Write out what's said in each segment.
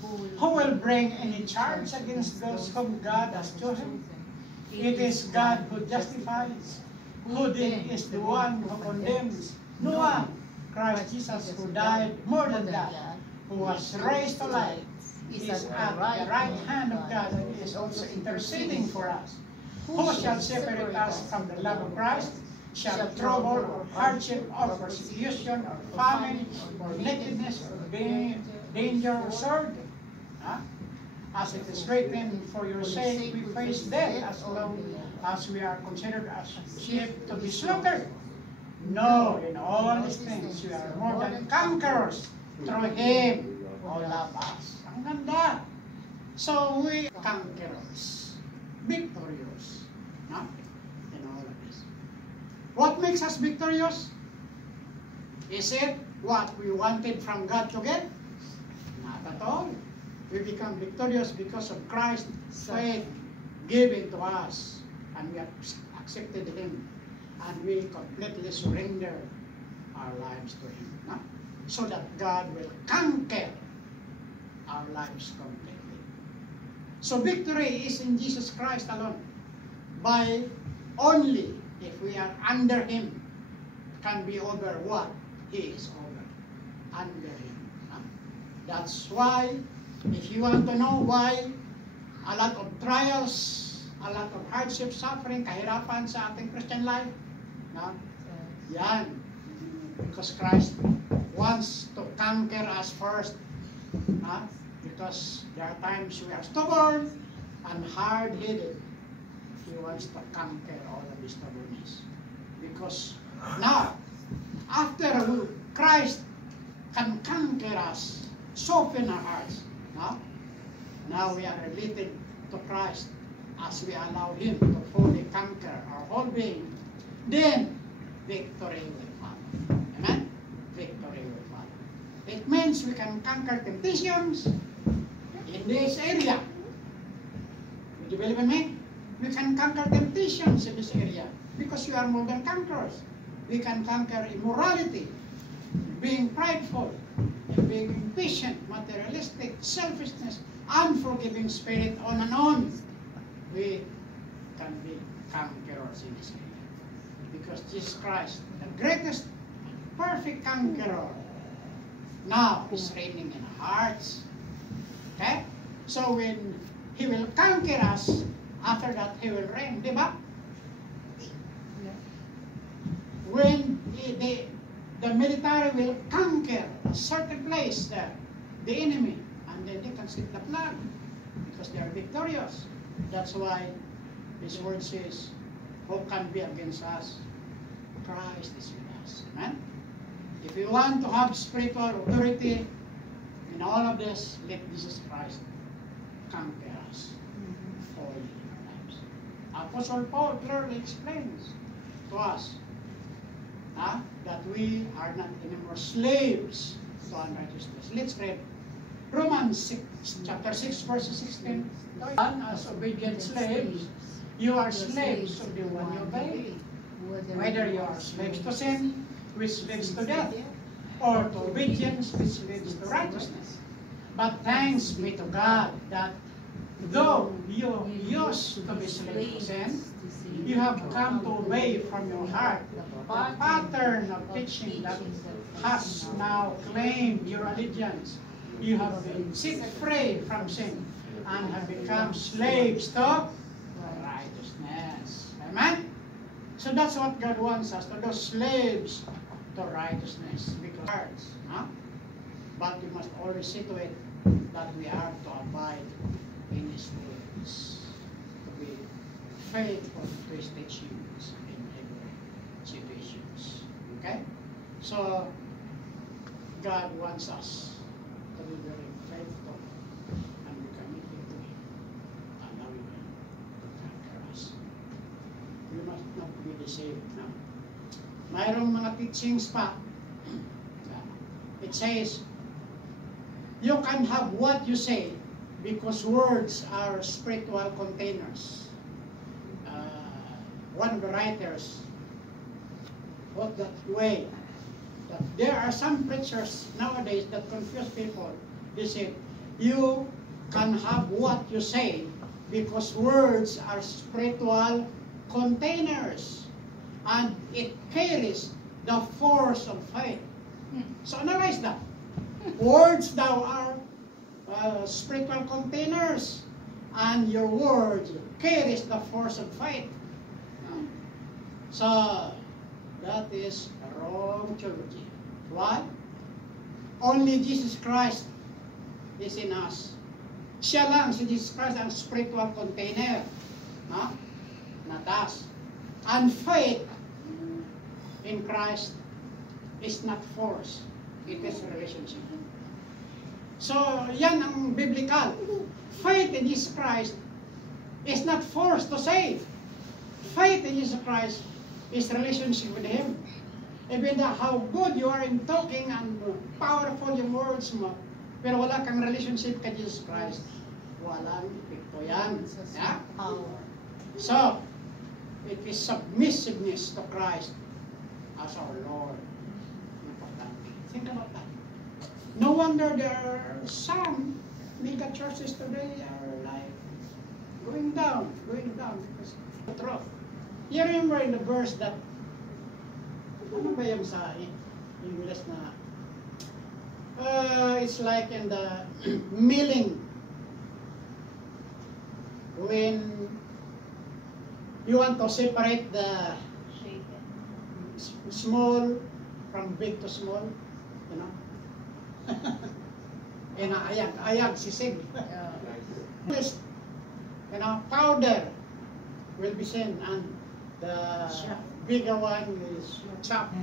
Who will bring any charge against those whom God has chosen? It is God who justifies. Who then is the one who condemns? No one. Christ Jesus, who died more than that, who was raised to life, is at the right hand of God and is also interceding for us. Who shall separate us from the love of Christ? Shall trouble, or hardship, or persecution, or famine, or nakedness, or danger, or sword? Huh? As it is written, for your sake we face death as long as we are considered as sheep to be slaughtered. No, in all these things we are more than conquerors through Him who loves us. Ang ganda. So we are conquerors, victorious, no? In all of this. What makes us victorious? Is it what we wanted from God to get? Not at all. We become victorious because of Christ's faith given to us, and we have accepted Him, and we completely surrender our lives to Him, no? So that God will conquer our lives completely. So victory is in Jesus Christ alone. By only if we are under Him, can be over what He is over. Under Him. No? That's why, if you want to know why a lot of trials, a lot of hardship, suffering, kahirapan sa ating Christian life, no? Yan. Because Christ wants to conquer us first. No? Because there are times we are stubborn and hard-headed. He wants to conquer all of this stubbornness. Because now, after Christ can conquer us, soften our hearts, no? Now we are related to Christ as we allow Him to fully conquer our whole being. Then, victory will follow. Amen? Victory will follow. It means we can conquer temptations in this area. Would you believe in me? We can conquer temptations in this area because we are more than conquerors. We can conquer immorality, being prideful, being impatient, materialistic, selfishness, unforgiving spirit, on and on. We can be conquerors in this area. Because Jesus Christ, the greatest, perfect conqueror, now is reigning in our hearts. Okay? So when He will conquer us, after that He will reign. Diba? When the military will conquer a certain place there, the enemy, and then they can sit the flag because they are victorious. That's why this word says, who can be against us? Christ is with us. Amen? If you want to have spiritual authority in all of this, let Jesus Christ conquer us all in our lives. Apostle Paul clearly explains to us that we are not anymore slaves to unrighteousness. Let's read Romans 6, chapter 6, verse 16. As obedient slaves, you are slaves of the one you obey. Whether you are slaves to sin, which leads to death, or to obedience, which leads to righteousness. But thanks be to God that though you used to be slaves to sin, you have come to obey from your heart the pattern of teaching that has now claimed your allegiance. You have been set free from sin and have become slaves to righteousness. Amen? So that's what God wants us, to be slaves to righteousness. Because, but we must always see to it that we are to abide in His words, to be faithful to His teachings in every situations. Okay? So, God wants us to be very faithful and be committed to Him, and now He will conquer us. We must not be deceived. No? Mayroong mga teachings pa. It says, you can have what you say because words are spiritual containers. One of the writers put that way, that there are some preachers nowadays that confuse people. They say, you can have what you say, because words are spiritual containers, and it carries the force of faith. So analyze that. Words now are spiritual containers, and your words carries the force of faith. So that is a wrong theology. Why? Only Jesus Christ is in us. Siya lang, si Jesus Christ, ang spiritual container. No? Not us. And faith in Christ is not force. It is relationship. So, yan ang biblical. Faith in Jesus Christ is not force to save. Faith in Jesus Christ is relationship with Him. Even how good you are in talking and powerful yung words mo, pero wala kang relationship kay Jesus Christ, walang epekto yan. Yeah? So, it is submissiveness to Christ as our Lord. Importante. Think about that. No wonder there are some mega churches today are like going down because of the truth. You remember in the verse that, ano ba yung sa English na, it's like in the milling, when you want to separate the small from big to small, you know. Ayag sisig. You know, powder will be sent, and the bigger one is chopped.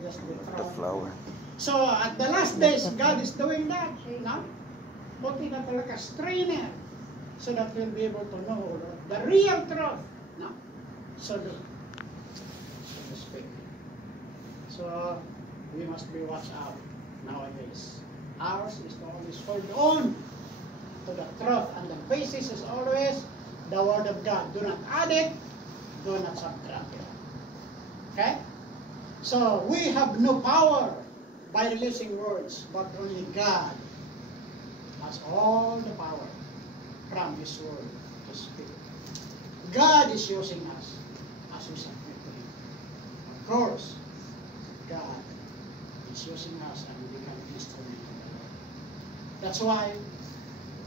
Just The flour. So at the last days, God is doing that. No? Putting na talaga strainer, so that we'll be able to know the real truth. No? So to speak. So we must be watched out nowadays. Ours is to always hold on to the truth, and the basis is always the Word of God. Do not add it, do not subtract it. Okay? So we have no power by releasing words, but only God has all the power from His Word to speak. God is using us as we submit to Him. Of course, God is using us, and we become instrument of the Lord. That's why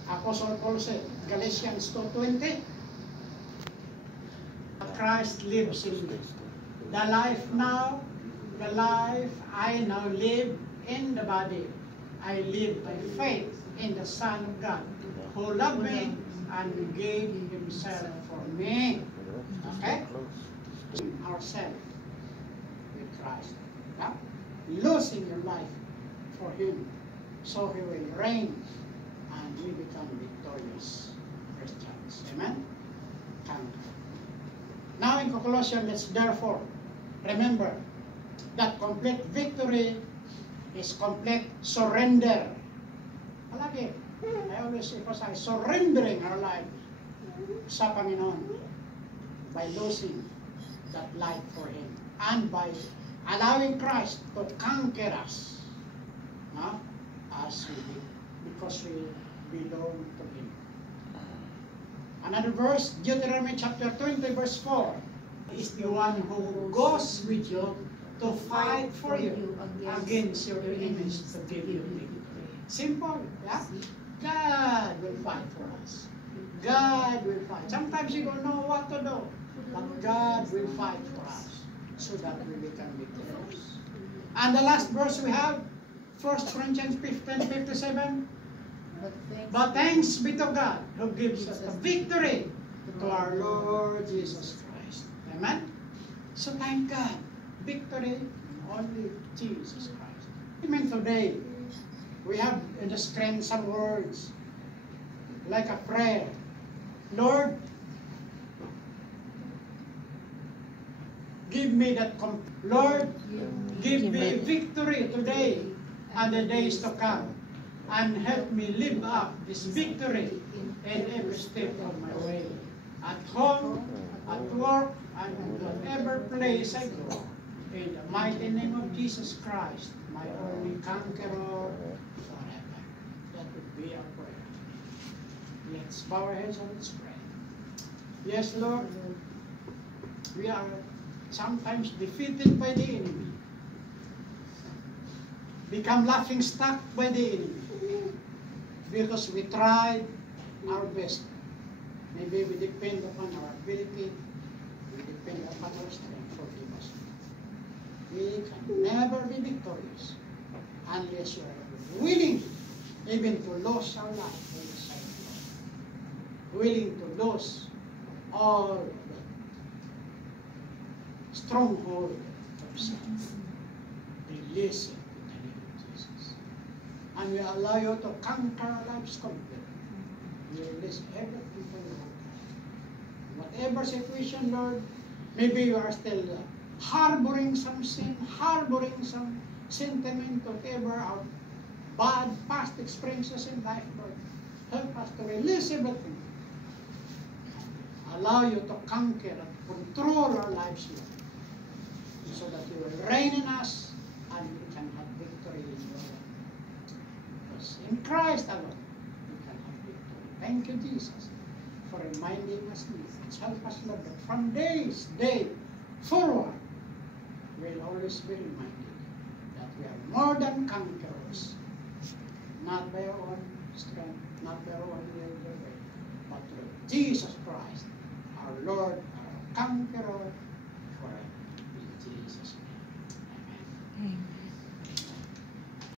Apostle Paul said, Galatians 2:20, Christ lives in me. The life now, the life I now live in the body, I live by faith in the Son of God, who loved me and gave Himself for me. Okay? Ourselves with Christ. Yeah? Losing your life for Him, so He will reign, and we become victorious Christians. Amen? Now in Colossians, let's therefore remember that complete victory is complete surrender. Palagi, I always emphasize, surrendering our life sa Panginoon by losing that life for Him, and by allowing Christ to conquer us, no? As we did, because we belong to Him. Another verse, Deuteronomy chapter 20, verse 4, is the one who goes with you to fight for you against your enemies to give you victory. Simple, yeah? God will fight for us. God will fight. Sometimes you don't know what to do, but God will fight for us so that we become victorious. And the last verse we have, 1 Corinthians 15:57. But thanks be to God who gives us the victory to our Lord Jesus Christ. Amen? So thank God. Victory only Jesus Christ. Even today, we have in the screen some words like a prayer. Lord, give me that Lord, give me victory today and the days to come, and help me live up this victory in every step of my way, at home, at work, and whatever place I go. In the mighty name of Jesus Christ, my only conqueror forever. That would be be our prayer. Let's bow our heads and let's pray. Yes, Lord, we are sometimes defeated by the enemy, become laughing stock by the enemy, because we tried our best. Maybe we depend upon our ability, we depend upon our strength. Forgive us. We can never be victorious unless you are willing even to lose our life for the sake of God. Willing to lose all the stronghold of sin. We listen to the name of Jesus. And we allow you to conquer our lives completely. We release everything from your heart. Whatever situation, Lord, maybe you are still harboring some sin, harboring some sentiment, whatever our bad past experiences in life, Lord. Help us to release everything. Allow you to conquer and control our lives, Lord, so that you will reign in us and we can have victory in your life. Because in Christ alone, we can have victory. Thank you, Jesus, for reminding us these. Help us, Lord, that from this day forward, we'll always be reminded that we are more than conquerors, not by our own strength, not by our own will, but through Jesus Christ, our Lord, our conqueror, forever. In Jesus' name.